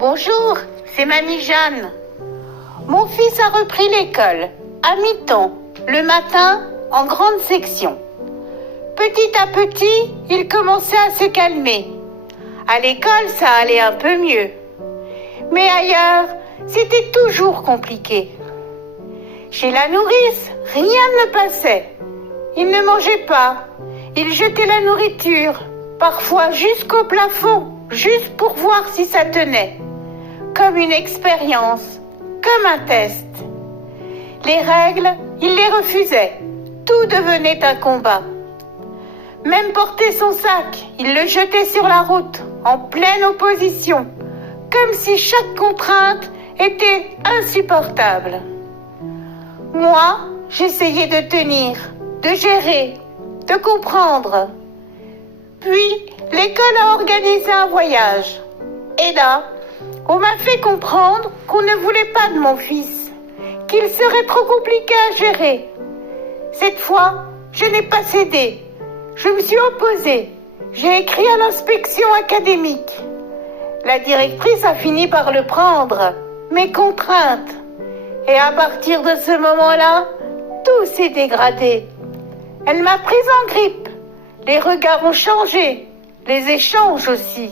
Bonjour, c'est Mamie Jeanne. Mon fils a repris l'école, à mi-temps, le matin, en grande section. Petit à petit, il commençait à se calmer. À l'école, ça allait un peu mieux. Mais ailleurs, c'était toujours compliqué. Chez la nourrice, rien ne passait. Il ne mangeait pas. Il jetait la nourriture, parfois jusqu'au plafond, juste pour voir si ça tenait. Comme une expérience, comme un test. Les règles, il les refusait. Tout devenait un combat. Même porter son sac, il le jetait sur la route, en pleine opposition, comme si chaque contrainte était insupportable. Moi, j'essayais de tenir, de gérer, de comprendre. Puis, l'école a organisé un voyage. Et là, on m'a fait comprendre qu'on ne voulait pas de mon fils, qu'il serait trop compliqué à gérer. Cette fois, je n'ai pas cédé. Je me suis opposée. J'ai écrit à l'inspection académique. La directrice a fini par le prendre, mes contraintes. Et à partir de ce moment-là, tout s'est dégradé. Elle m'a prise en grippe. Les regards ont changé, les échanges aussi.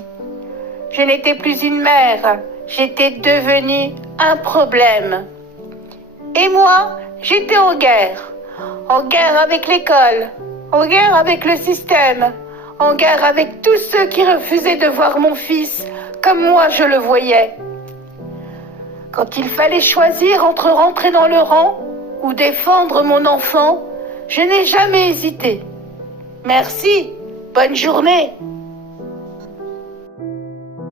Je n'étais plus une mère, j'étais devenue un problème. Et moi, j'étais en guerre avec l'école, en guerre avec le système, en guerre avec tous ceux qui refusaient de voir mon fils comme moi je le voyais. Quand il fallait choisir entre rentrer dans le rang ou défendre mon enfant, je n'ai jamais hésité. Merci, bonne journée.